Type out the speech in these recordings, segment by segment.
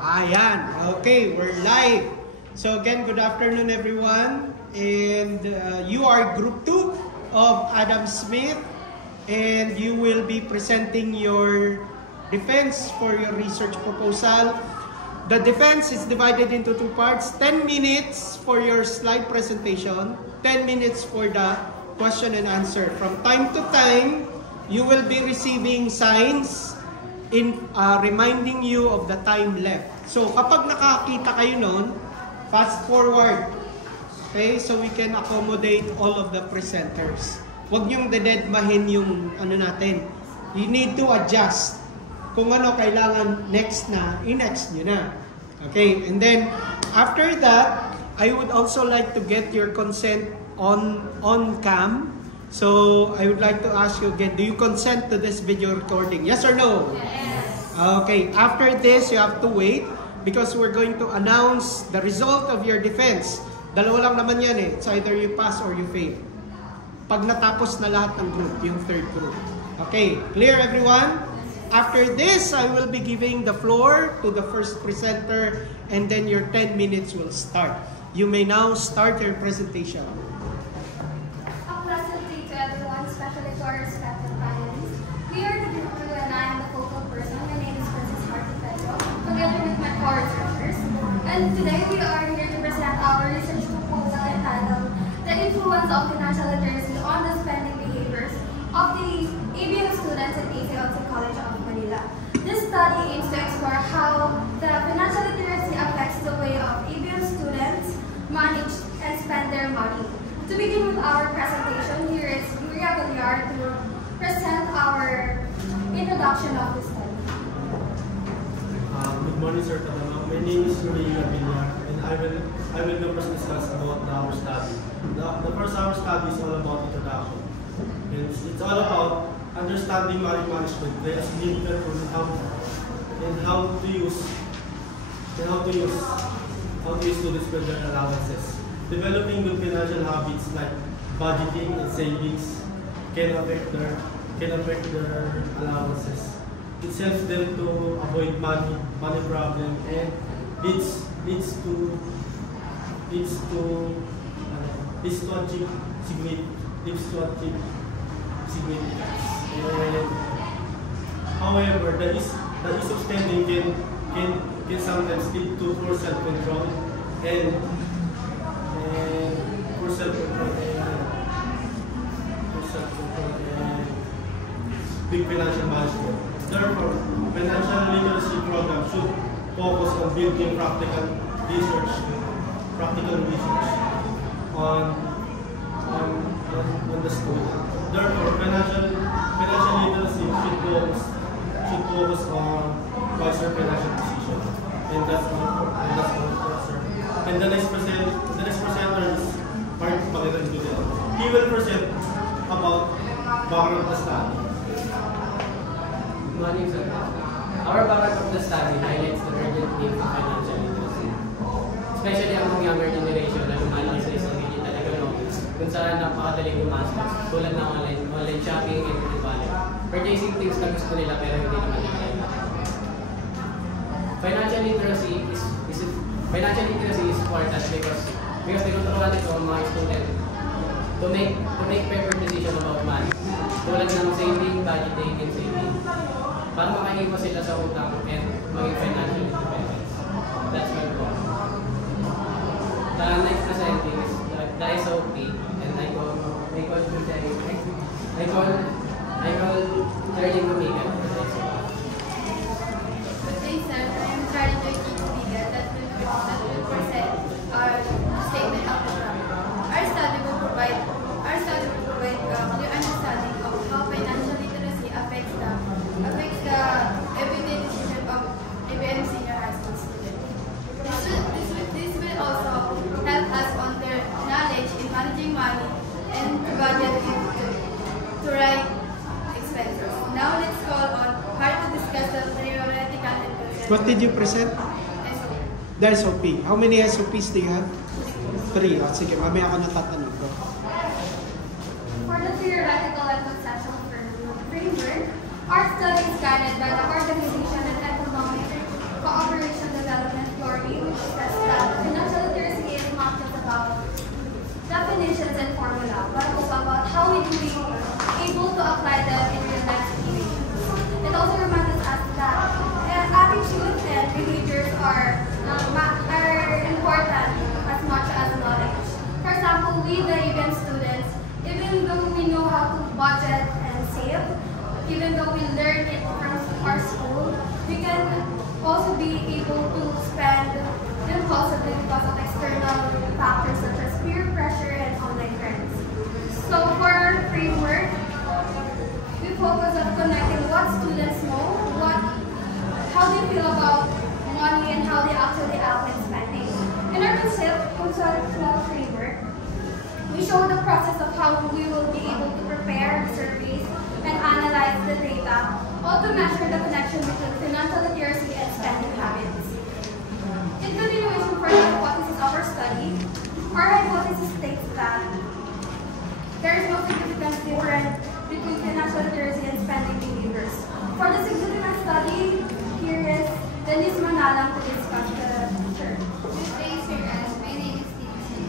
Ayan. Okay, we're live. So again, good afternoon everyone. And you are group 2 of Adam Smith. And you will be presenting your defense for your research proposal. The defense is divided into 2 parts. 10 minutes for your slide presentation. 10 minutes for the question and answer. From time to time, you will be receiving signs in reminding you of the time left. So kapag nakakita kayo nun, fast forward. Okay, so we can accommodate all of the presenters. Huwag niyong dededmahin yung ano natin. You need to adjust. Kung ano kailangan next na, i-next nyo na. Okay, and then after that, I would also like to get your consent on cam. So I would like to ask you again, do you consent to this video recording? Yes or no? Yes. Okay, after this, you have to wait because we're going to announce the result of your defense. Dalawa lang naman yan eh. It's either you pass or you fail. Pag natapos na lahat ng group, yung third group. Okay, clear everyone? After this, I will be giving the floor to the first presenter and then your 10 minutes will start. You may now start your presentation. A pleasant day to everyone, especially to our respected panelists. We are the group 2 and I am the focal person. My name is Princess Harty Pedro, together with my co-researchers. And today we are here to present our research proposal entitled The Influence of Financial Literacy on the Spending Behaviors of the ABM Students at ACLC College of Manila. This study aims to explore how the financial literacy affects the way of ABM students manage and spend their money. To begin with our presentation, here is Maria Villar to present our introduction of the study. Good morning, Sir Tadama. My name is Maria Villar, and I will now first discuss about our study. The first our study is all about introduction. It's all about understanding money management, the significant role and how to use students spend their allowances. Developing good financial habits like budgeting and savings can affect their allowances. It helps them to avoid money problem and leads to achieve significance. However, the ease of spending can sometimes lead to poor self-control and big financial management. Therefore, financial literacy program should focus on building practical research on the school. Therefore, financial literacy should focus on wiser financial decisions. And that's all, sir. And the next presenter is Mark Pagatan Judel. He will present about background of the study. Good morning, sir. Our background of the study highlights the urgent need for financial literacy, especially among younger generation na lumalaki sa isang hindi talaga knowledge kung saan napakadaling gumastos tulad ng online shopping and wallet, purchasing things na gusto nila pero hindi naman nila. Financial literacy is important because tinuturuan ito ang mga student to make proper decision about money tulad ng saving, budgeting, and saving para makaiwas sila sa utang and maging financial independence. That's my goal. The next presenting is the SOP, and I call Charlie Gumigan for the SOP. Good day, sir. I am Charlie Gumigan that will present our statement of the problem. Our study will provide clear understanding of how financial literacy affects the everyday decision of ABM senior high school students. This will also help us on their knowledge in managing money and to budget to write expenses. Now let's call on how to discuss the theoretical and conceptual. What did you present? SOP. The SOP. How many SOPs do you have? 3. Oh, sige, mamaya ako natatanong ko. For the theoretical and conceptual framework, our study is guided by the Organization and Economic Cooperation Development be able to spend impulsively because of external factors such as peer pressure and online trends. So for our framework, we focus on connecting what students know, how they feel about money, and how they actually allocate spending. In our conceptual framework, we show the process of how we will be able to prepare the surveys and analyze the data, or to measure the connection between financial literacy and spending habits. In continuation for the hypothesis of our study, our hypothesis states that there is no significant difference between financial literacy and spending behaviors. For the significant study, here is Denise Manalang to discuss the picture. Good day, Sir Anne. My name is Stevenson.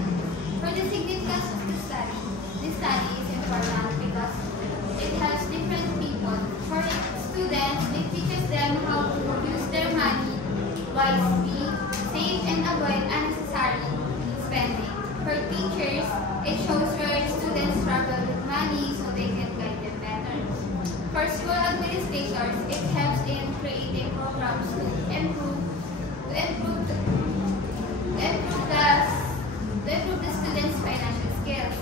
For the significance of the study, this study is important because it helps different people. For students, it teaches them how to use their money wisely, save and avoid unnecessary spending. For teachers, it shows where students struggle with money so they can guide them better. For school administrators, it helps in creating programs to improve the students' financial skills.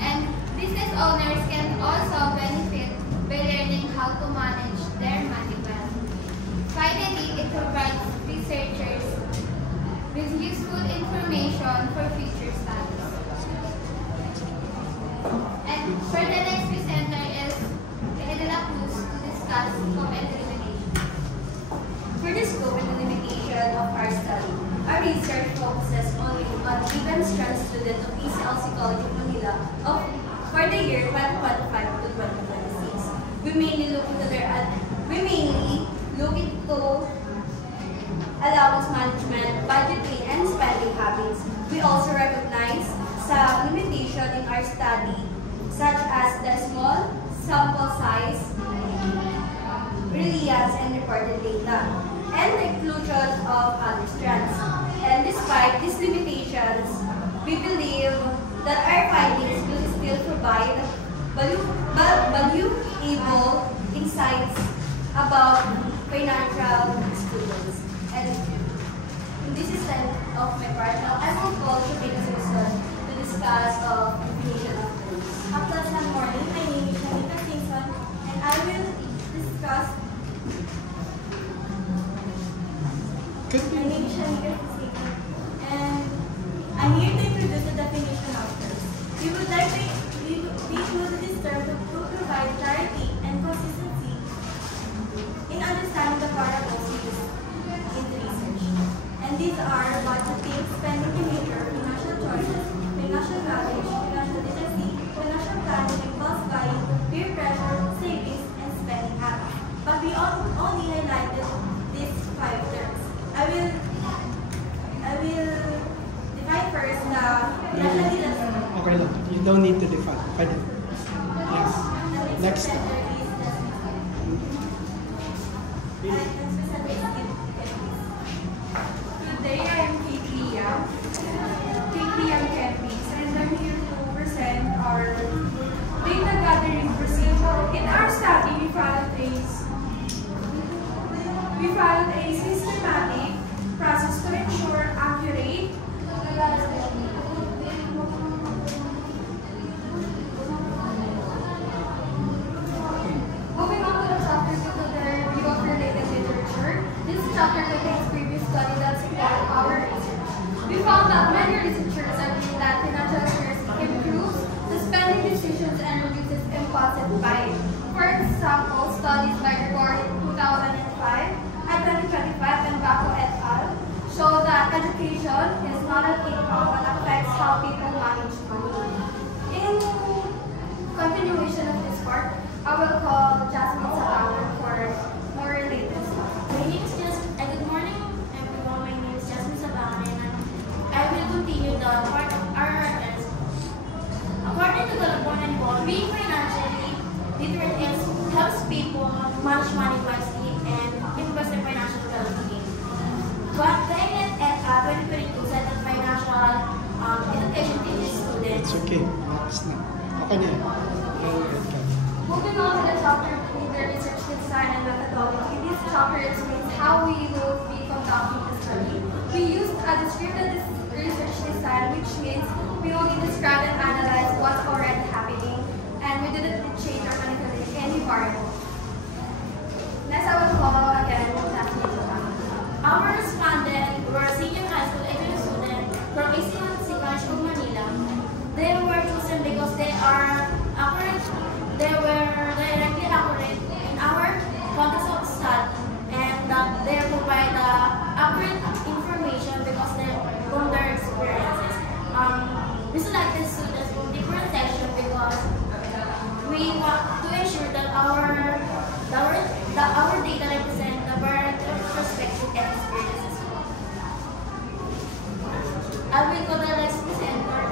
And business owners can also benefit by learning how to manage their money well. Finally, it provides researchers with useful information for future studies. And for the next presenter is Elena Cruz to discuss scope and limitation. For the scope and limitation of our study, our research focuses only on given strand student of ECLC College of Manila for the year 2025 to 2026. We mainly look into allowance management, budgeting, and spending habits. We also recognize some limitation in our study, such as the small sample size, reliance, and reported data, and the inclusion of other strands. And despite these limitations, we believe that our findings will still provide valuable insights about financial students. And this is the end of my part. Now I will call Shubin Simpson to discuss definition of terms. A pleasant morning. My name is Shanika Simpson, and I will discuss. My name is Shanika Simpson, and I'm here to introduce the definition of terms. We would use this term to provide clarity and consistency in understanding the variables used in the research. And these are budgeting, spending behavior, financial choices, financial knowledge, financial literacy, financial planning, impulse buying, peer pressure, savings, and spending habits. But we only highlighted these 5 terms. I will define first the financial literacy. Okay lang. You don't need to define. Find it. Yes. Next. Today I am Kate Liam Kempis, and I'm here to present our data gathering procedure. In our study, we followed a systematic process to ensure accurate Moving on to the chapter 2 to the review of related literature. This chapter contains previous studies that support our research. We found that many researchers agree that financial literacy improves the spending decisions and reduces impulsive buying. For example, studies by Gregor in 2005 and 2025 and Bako et al. Show that education is not an income but affects how people manage money. In continuation of this part, I will call Jasmine Sabangan for more related stuff. Good morning, everyone. My name is Jasmine Sabangan, and I will continue the part of our artists. According to the Labon and Ball, being financially literate helps people manage money wisely and invest in financial well-being. But the NET et al. 2022 said that financial education teaches students. It's okay. Next na. Okay na yan. Moving on to the chapter 3, the research design and methodology. This chapter explains how we will be conducting style, which means we only describe and analyze what's already happening, and we didn't change or manipulate any variable. Next, I will call again Jasmine. Our respondents were senior high school education students from ACNC College of Manila. They were chosen because they are accurate, they were directly accurate in our context of study, and that they provide accurate information because they from their experiences. We selected students from different sections because we want to ensure that our data represent the variety of perspectives and experiences. I will go to the next presenter,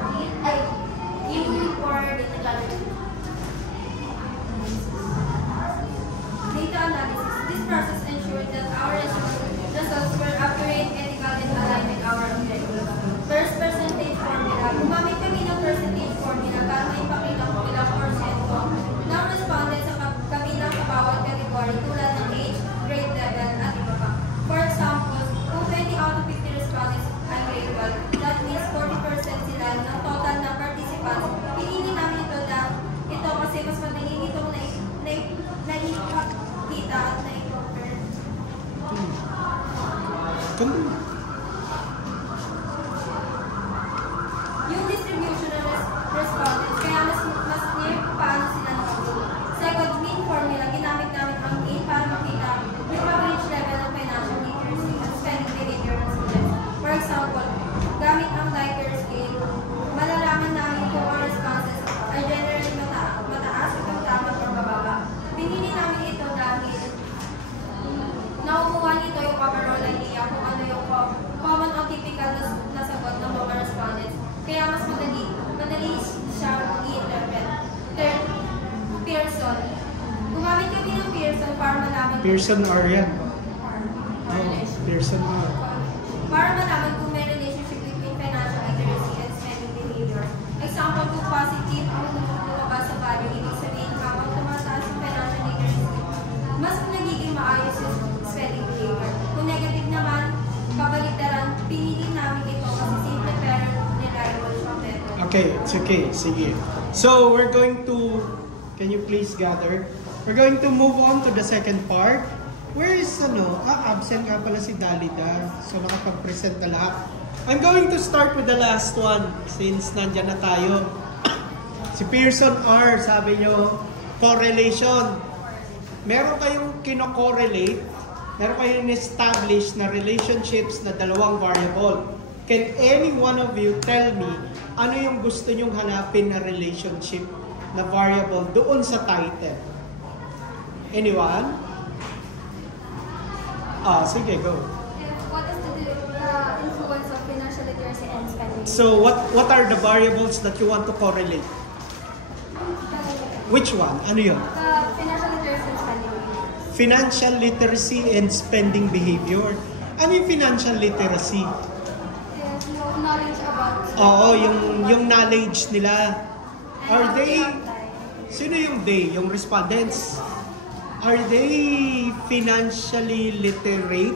you for data gathering. Data analysis. This process ensures that our results were accurate, ethical, and aligned with our objectives. First, percentage formula. Gumamit kami ng percentage formula para maipakita kung ilang porsyento ng respondents sa kabilang bawat category tulad ng age, grade level, at iba pa. For example, kung 20 out of 50 respondents ay grade 12, that means 40% sila ng total na participants. Pinili namin ito kasi mas madaling itong naipakita at naipakita. Yung distribution ng respondents, kaya mas near kung paano sila nakapag. Second, mean formula, ginamit namin ang mean para makita yung average level ng financial literacy at spending behavior ng students. For example, gamit ang Likert scale, malalaman namin kung ang responses ay generally mataas o tama o bababa. Pinili namin ito dahil nakukuha nito yung overall idea kung ano yung common o typical na sagot ng mga respondents. Kaya mas madali siya i-interpret. Third, Pearson. Gumamit kami ng Pearson para malaman Pearson R yan. Pearson R. Para malaman kung may relationship between financial literacy and spending behavior. Example, kung positive ang lumabas sa value, ibig sabihin habang tumataas ang financial literacy, mas nagiging maayos yung spending behavior. Kung negative naman, kabaligtaran, pinili namin ito kasi simple pero reliable siya method. Okay, it's okay. Sige. So, we're going to, can you please gather? We're going to move on to the second part. Where is, absent nga pala si Dalida. So, nakapag-present na lahat. I'm going to start with the last one since nandyan na tayo. Si Pearson R, sabi nyo, correlation. Meron kayong kino-correlate, meron kayong establish na relationships na dalawang variable. Can any one of you tell me ano yung gusto nyong hanapin na relationship na variable doon sa title? Anyone? Sige, go. What is the influence of financial literacy and spending? So, what are the variables that you want to correlate? Which one? Ano yun? Financial literacy and spending. Financial literacy and spending behavior. Ano yung financial literacy? Yes, knowledge about. Oo, yung knowledge nila. Are they, sino yung they? Yung respondents? Are they financially literate?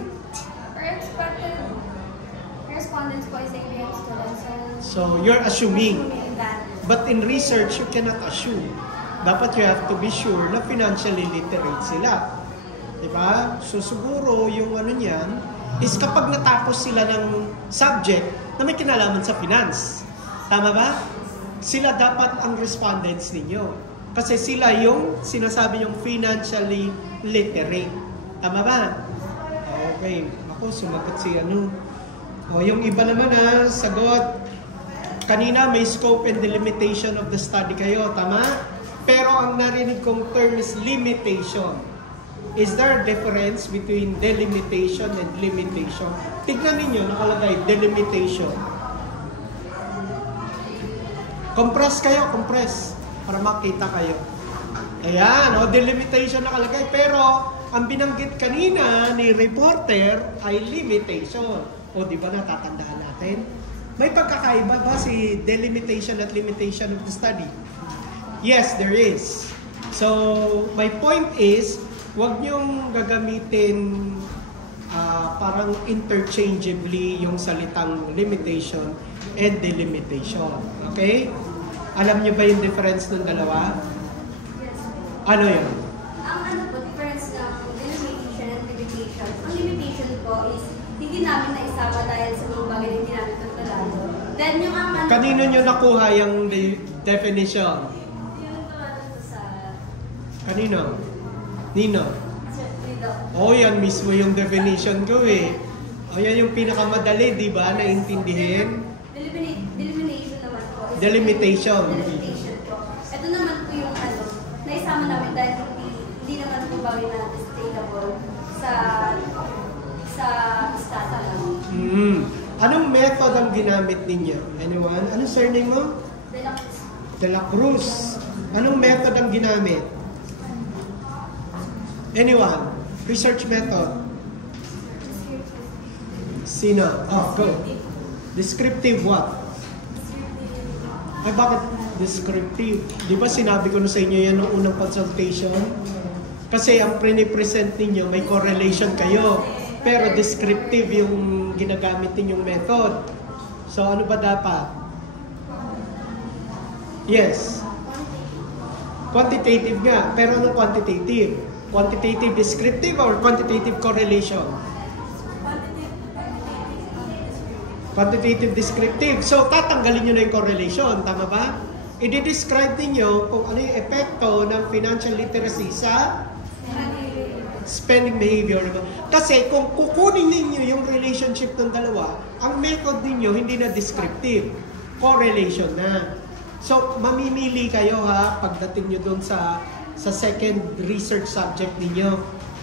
Or expected respondents po is ABM students. So, you're assuming. That. But in research, you cannot assume. Dapat you have to be sure na financially literate sila. Diba? So, siguro yung ano niyan is kapag natapos sila ng subject na may kinalaman sa finance. Tama ba? Sila dapat ang respondents ninyo. Kasi sila yung sinasabi yung financially literate. Tama ba? Okay. Ako, sumagot si ano. O, yung iba naman sagot. Kanina may scope and delimitation of the study kayo. Tama? Pero ang narinig kong term is limitation. Is there a difference between delimitation and limitation? Tignan ninyo, nakalagay, delimitation. Compress kayo, compress. Para makita kayo. Ayan, delimitation nakalagay. Pero, ang binanggit kanina ni reporter ay limitation. O, di ba natatandaan natin? May pagkakaiba ba si delimitation at limitation of the study? Yes, there is. So, my point is, huwag niyong gagamitin parang interchangeably yung salitang limitation and delimitation. Okay? Alam niyo ba yung difference ng dalawa? Ano yun? Ang ano po, difference ng delimitation and limitation. Ang limitation po is hindi namin naisama dahil sa mga bagay na hindi namin kontrolado. Then yung ang ano, Kanino nyo nakuha yung definition? yung tulad po sa Kanino? Nino? dito. Oh, yan mismo yung definition ko eh. O yan yung pinakamadali, di ba, naintindihin? Delimitation naman po. is- Delimitation. Delimitation po. Ito naman po yung ano, naisama namin dahil hindi naman po bagay na sustainable sa stata lang. Anong method ang ginamit ninyo? Anyone? Anong surname mo? De la Cruz. Anong method ang ginamit? Anyone? Research method. Sino? Oh, go. Descriptive what? Ay, bakit descriptive? Di ba sinabi ko na sa inyo yan noong unang consultation? Kasi ang pre-present ninyo, may correlation kayo. Pero descriptive yung ginagamit ninyong method. So, ano ba dapat? Yes. Quantitative nga. Pero anong quantitative? Quantitative descriptive or quantitative correlation? Quantitative descriptive. So, tatanggalin nyo na yung correlation. Tama ba? I-describe ninyo kung ano yung epekto ng financial literacy sa spending behavior. Kasi kung kukunin ninyo yung relationship ng dalawa, ang method ninyo hindi na descriptive. Correlation na. So, mamimili kayo ha, pagdating nyo dun sa second research subject ninyo.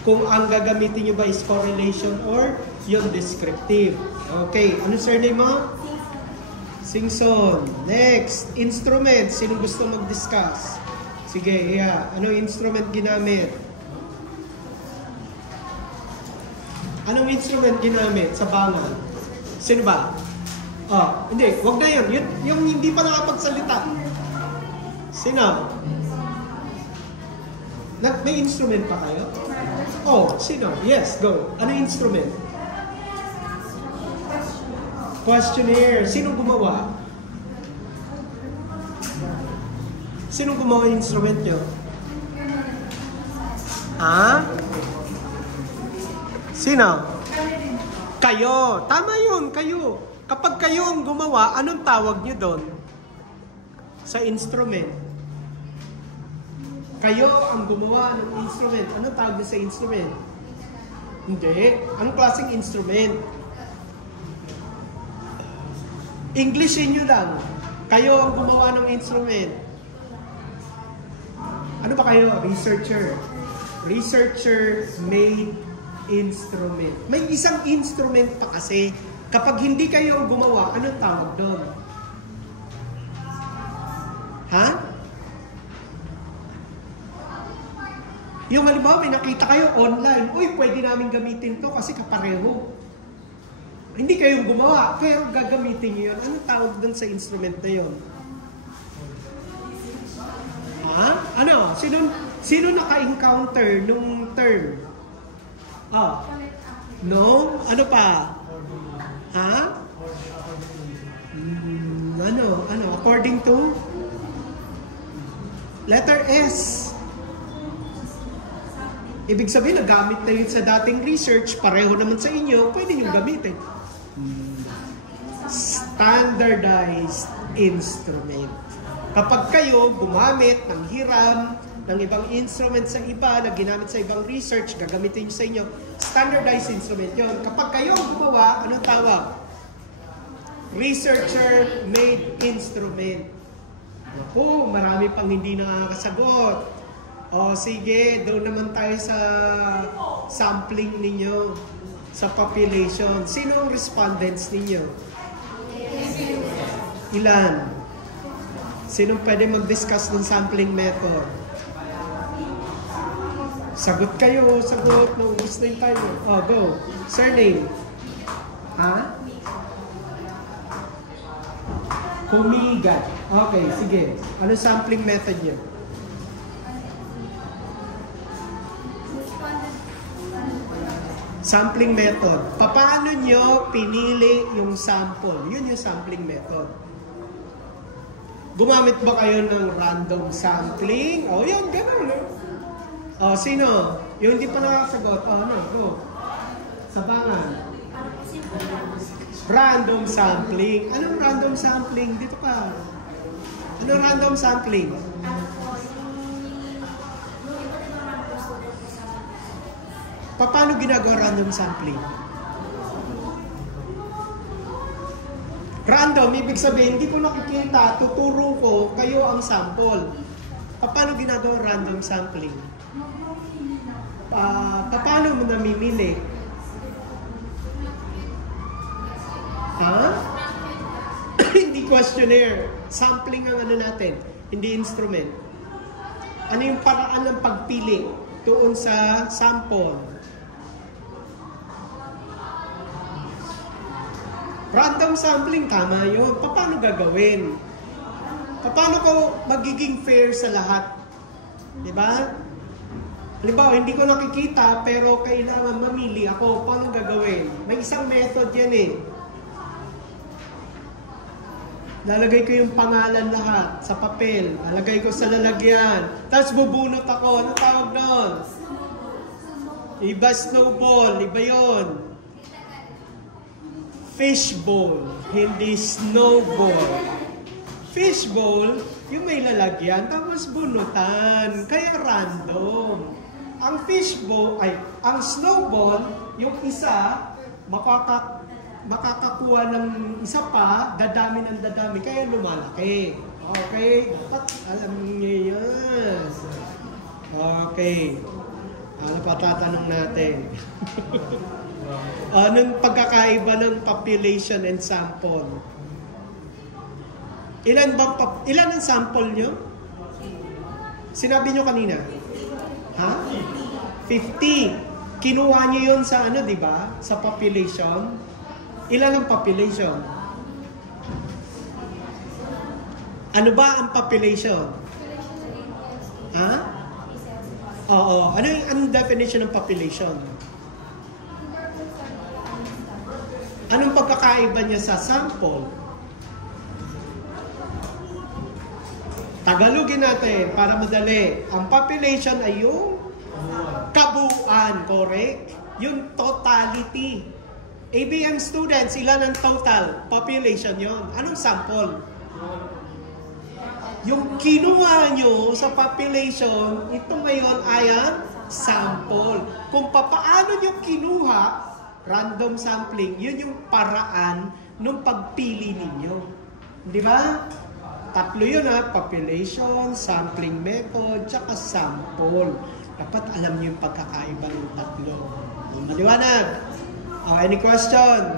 Kung ang gagamitin nyo ba is correlation or yung descriptive. Okay, ano surname mo? Singson. Next, instrument. Sino gusto mag-discuss? Sige, yeah. Anong instrument ginamit? Anong instrument ginamit sa bangal? Sino ba? Oh, hindi. Wag na yun. Yung hindi pa nakapagsalita. Sino? May instrument pa kayo? Oh, sino? Yes, go. Anong instrument? Questionnaire. Sino gumawa? Sino gumawa yung instrument nyo? Ha? Sino? Kayo. Tama yun, kayo. Kapag kayo ang gumawa, anong tawag nyo doon? Sa instrument. Kayo ang gumawa ng instrument. Anong tawag nyo sa instrument? Hindi. Anong klaseng instrument? Englishin nyo lang. Kayo ang gumawa ng instrument. Ano ba kayo? Researcher. Researcher made instrument. May isang instrument pa kasi. Kapag hindi kayo gumawa, anong tawag doon? Ha? Yung halimbawa, may nakita kayo online, uy, pwede namin gamitin to kasi kapareho. Hindi kayong gumawa, pero gagamitin nyo yun. Anong tawag doon sa instrument na yun? Ha? Ano? Sino naka-encounter nung term? Oh. No? Ano pa? Ha? Ano? According to? Letter S. Ibig sabihin, nagamit na yun sa dating research, pareho naman sa inyo, pwede nyo gamitin. Standardized instrument. Kapag kayo gumamit ng hiram, ng ibang instrument sa iba, na ginamit sa ibang research, gagamitin nyo sa inyo, standardized instrument yun. Kapag kayo gumawa, anong tawag? Researcher-made instrument. Naku, marami pang hindi nakakasagot. O sige, doon naman tayo sa sampling ninyo, sa population. Sino ang respondents ninyo? Ilan? Sino pwede mag-discuss ng sampling method? Sagot kayo, sagot. Naubos na yung time. Oh, go. Surname? Ha? Kumigat. Okay, sige. Ano sampling method niyo? Sampling method. Paano nyo pinili yung sample? Yun yung sampling method. Gumamit ba kayo ng random sampling? O, yun, gano'n. O, sino? Yung hindi pa nakasagot. O, ano? Go. Sabangan. Random sampling. Anong random sampling? Dito ka. Anong random sampling? Paano ginagawa random sampling? Random, ibig sabihin, hindi ko nakikita, tuturo ko, kayo ang sample. Paano ginagawa random sampling? Paano mo namimili? Ha? Hindi questionnaire. Sampling ang ano natin, hindi instrument. Ano yung paraan ng pagpili doon sa sample? Random sampling, tama yun. Paano gagawin? Paano ko magiging fair sa lahat? Diba? Halimbawa, hindi ko nakikita pero kailangan mamili ako. Paano gagawin? May isang method yan eh. Lalagay ko yung pangalan lahat sa papel. Lalagay ko sa lalagyan. Tapos bubunot ako. Ano tawag doon? Iba snowball. Iba yun. Fishbowl, hindi snowball. Fishbowl, yung may lalagyan, tapos bunutan. Kaya random. Ang fishbowl, ang snowball, yung isa, makakakuha ng isa pa, dadami ng dadami, kaya lumalaki. Okay? Dapat alam niyo yan. Okay. Ano pa tatanong natin? Anong pagkakaiba ng population and sample? Ilan ang sample nyo? Sinabi nyo kanina? Ha? 50. Kinuha nyo yun sa ano, di ba? Sa population. Ilan ang population? Ano ba ang population? Ha? Oo. Anong definition ng population? Anong pagkakaiba niya sa sample? Tagalogin natin para madali. Ang population ay yung kabuuan, correct? Yung totality. ABM students, ilan ang total population yon? Anong sample? Yung kinuha nyo sa population, ito ngayon ay ang sample. Kung paano nyo kinuha, random sampling, yun yung paraan ng pagpili ninyo. Di ba? Tatlo yun ha, population, sampling method, tsaka sample. Dapat alam nyo yung pagkakaiba ng tatlo. Maliwanag? Any question?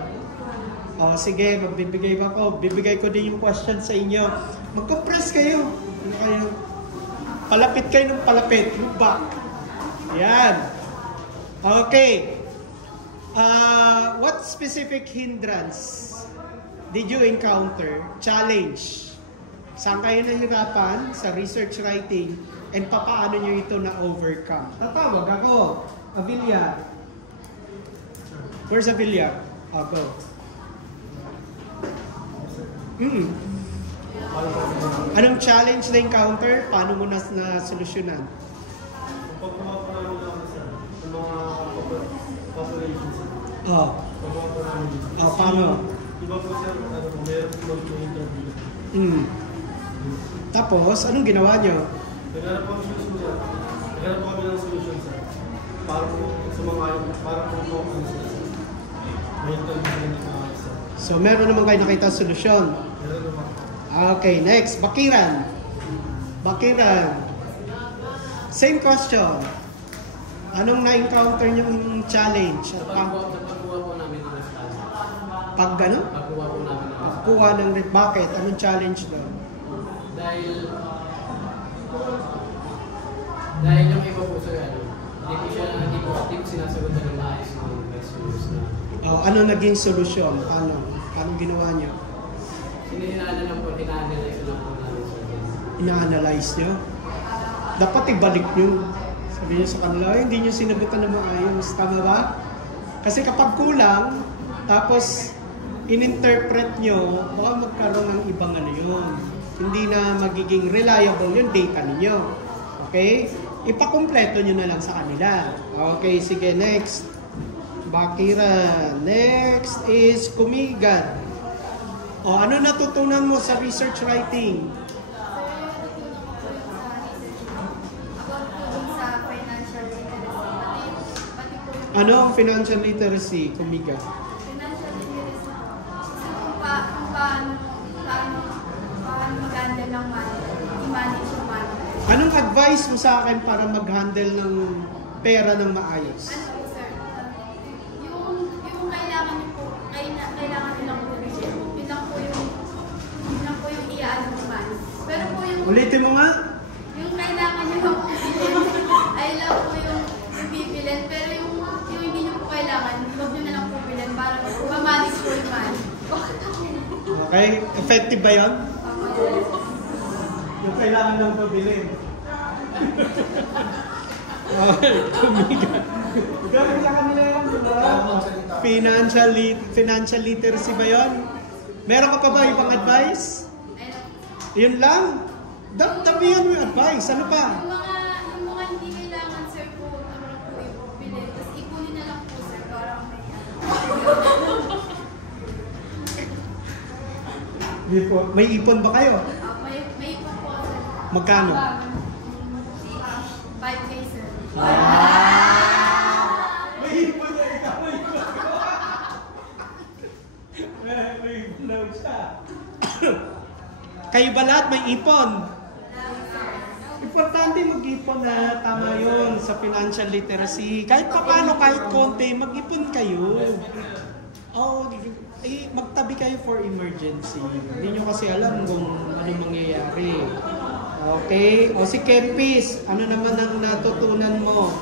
Sige, magbibigay ako. Bibigay ko din yung question sa inyo. Mag-compress kayo. Palapit kayo ng palapit. Look back. Yan. Okay. What specific hindrance did you encounter? Challenge. Saan kayo nahirapan sa research writing and paano nyo ito na-overcome? Tatawag ako. Avilla. Where's Avilla? Go. Anong challenge na encounter? Paano mo na-solusyonan? Pagkuha po namin ako sa mga populations. Paano? Iba po sir, meron po mag-interview. Tapos, anong ginawa nyo? Naghanap po kami ng solution sir. Para po sumangayon, para po may interview na sir. So, meron naman kayo nakita solusyon. Meron naman. Okay, next. Bakiran. Same question. Anong na-encounter niyong challenge? Pagkuha po namin ng resulta. Pagkuha po namin ng resulta. Pagkuha ng bakit? Anong challenge doon? Dahil yung iba po sir, hindi po sinasagot na ng maayos ng questions na. Ano naging solusyon? Paano ginawa niyo? Ina-analyze lang po namin sir. Ina-analyze niyo? Dapat ibalik niyo. Sabi niyo sa kanila, hindi niyo sinagutan na maayos. Tama ba? Kasi kapag kulang, tapos in-interpret nyo, baka magkaroon ng ibang ano yun. Hindi na magiging reliable yung data ninyo. Okay? Ipakumpleto nyo na lang sa kanila. Okay, sige, next. Bakira. Next is Kumigan. O, ano natutunan mo sa research writing? Ano ang financial literacy, Kumiga? Financial literacy. Kung paano mag-handle ng money, i-manage yung money. Anong advice mo sa akin para mag-handle ng pera ng maayos? Ano po, sir? Yung kailangan niyo po, kailangan niyo lang po bigyan. Yun lang po yung i-ano ng money. Pero po yung... Ulitin mo nga. Yung kailangan niyo lang po bigyan, ay lang po yung bibilin. Pero yung hindi niyo po kailangan, huwag niyo na lang po bilhin para ma-manage po yung money. Okay? Effective ba yun? Yung kailangan lang pabilin. Okay, Kumiga. Gawin sa kanila yun, diba? Financial literacy ba yun? Meron ka pa ba ibang advice? Yun lang? Tabihan mo yung advice. Ano pa? Yung mga hindi kailangan, sir, po, naman po i-bilhin. Tapos ipunin na lang po, sir, para May ipon ba kayo? may ipon po, sir. Magkano? 5K, sir. May ipon na ikaw. May ipon daw siya. Kayo ba lahat may ipon? Importante mag-ipon na tama yun sa financial literacy. Kahit pa paano, kahit konti, mag-ipon kayo. Magtabi kayo for emergency. Hindi nyo kasi alam kung ano mangyayari. Okay? O si Kempis, ano naman ang natutunan mo?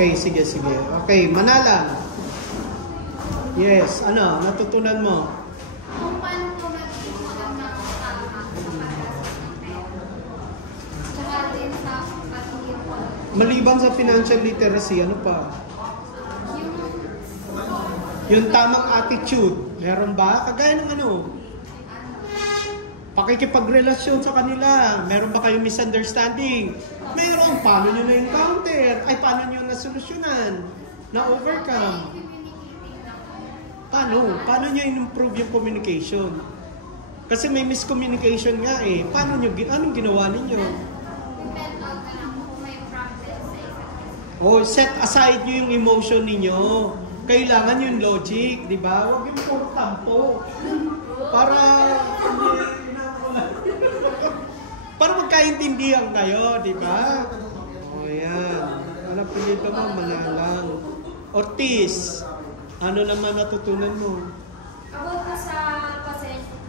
Okay, sige. Okay, Manala. Yes, ano, natutunan mo? Kung paano po mag-ipon ng tama sa pera. Tsaka din sa pag-ipon. Maliban sa financial literacy, ano pa? Yung tamang attitude, meron ba? Kagaya ng ano? Pakikipagrelasyon sa kanila. Meron ba kayong misunderstanding? Meron. Paano nyo na-encounter? Ay, paano nyo na-solusyonan? Na-overcome? Paano? Paano nyo in-improve yung communication? Kasi may miscommunication nga eh. Paano nyo, anong ginawa ninyo? Depend out na lang kung may problem sa isa. Set aside nyo yung emotion ninyo. Kailangan yung logic, di ba? Huwag yung puro tampo. Para magkaintindihan kayo, di ba? Yan. Alam po dito mo, Manalang. Ortiz, ano naman natutunan mo? About po sa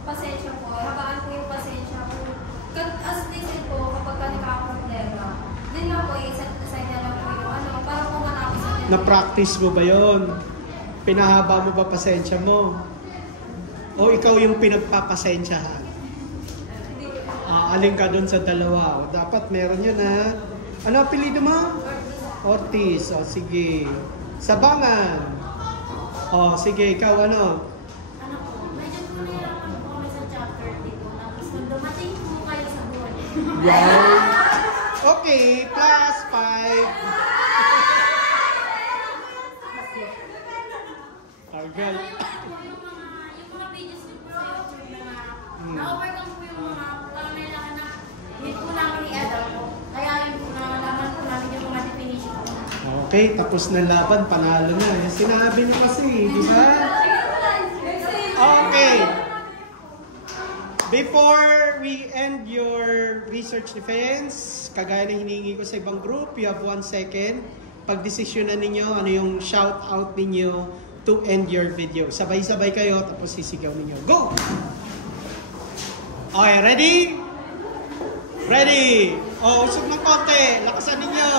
pasensya po, habaan po yung pasensya ko. As listen po, kapag ka nakakontera, din lang po, i-set aside na lang po yung ano, para po matapos na. Na-practice mo ba yon? Pinahaba mo ba pasensya mo? O ikaw yung pinagpapasensyahan? Alin ka doon sa dalawa? O, dapat meron yun ha. Ano apelido mo? Ortiz. O sige. Sabangan. O sige, ikaw ano? Ano po, medyo po nahirapan po kami sa chapter 3 po. Tapos nung dumating po kayo sa buwan. Wow. Okay, plus 5. Argal. Yung mga pages niyo po sa YouTube na na-overcome po yung mga pangangailangan na hindi po namin i-adapt po. Kaya yun po nalaman po namin yung mga definition po. Okay, tapos na laban, panalo na. Sinabi niyo kasi, di ba? Okay. Before we end your research defense, kagaya na hinihingi ko sa ibang group, you have 1 second. Pag-desisyonan ninyo, ano yung shout out ninyo to end your video. Sabay-sabay kayo, tapos sisigaw ninyo. Go! Okay, ready? Ready? Oh, usog ng konti. Lakasan ninyo.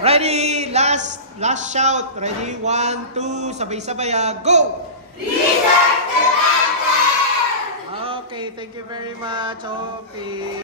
Ready? Last shout. Ready? 1, 2, sabay-sabay. Go! Research the Okay, thank you very much. Okay.